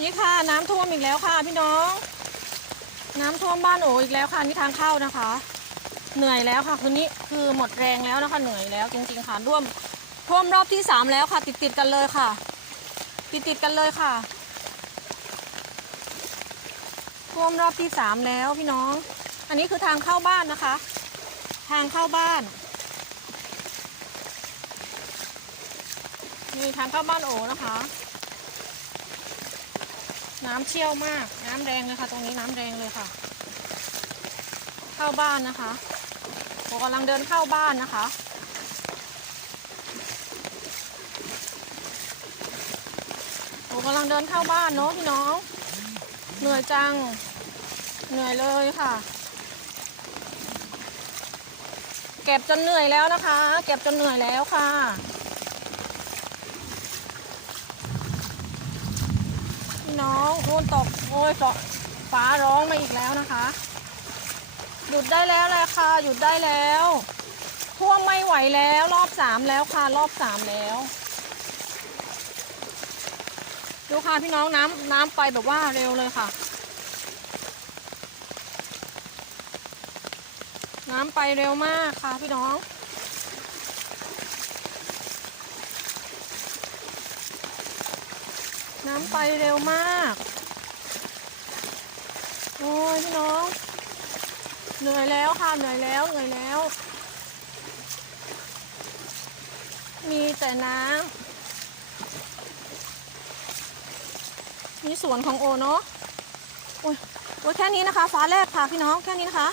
นี่ค่ะน้ำท่วมอีกแล้วค่ะ พี่น้อง น้ำท่วมบ้านโออีกแล้วค่ะนี่ทางเข้านะคะ เหนื่อยแล้วค่ะคืนนี้คือหมดแรงแล้วนะคะเหนื่อยแล้ว จริงๆค่ะร่วมท่วมรอบที่สามแล้วค่ะ ติดติดๆกันเลยค่ะ ติดติดๆกันเลยค่ะท่วมรอบที่สามแล้วพี่น้อง อันนี้คือทางเข้าบ้านนะคะ ทางเข้าบ้านนี่ทางเข้าบ้านโอนะคะ น้ำเชี่ยวมาก น้ำแรงเลยค่ะ ตรงนี้น้ำแรงเลยค่ะ เข้าบ้านนะคะโอกำลังเดินเข้าบ้านนะคะโอกำลังเดินเข้าบ้านเนาะพี่น้อง เหนื่อยจัง เหนื่อยเลยค่ะ เก็บจนเหนื่อยแล้วนะคะ เก็บจนเหนื่อยแล้วค่ะ พี่น้องนู่นตกโอ้ยตกฟ้าร้องมาอีกแล้วนะคะ หยุดได้แล้วแหละค่ะ หยุดได้แล้วท่วมไม่ไหวแล้วรอบสามแล้วค่ะ รอบสามแล้ว ดูค่ะพี่น้องน้ำน้ำไปแบบว่าเร็วเลยค่ะ น้ำไปเร็วมากค่ะพี่น้อง น้ำไปเร็วมาก โอ้ยพี่น้อง เหนื่อยแล้วค่ะ เหนื่อยแล้ว เหนื่อยแล้ว มีแต่น้ำมีสวนของโอเนาะโอ้ยโอ้ยแค่นี้นะคะ ฟ้าแรกค่ะพี่น้อง แค่นี้นะคะ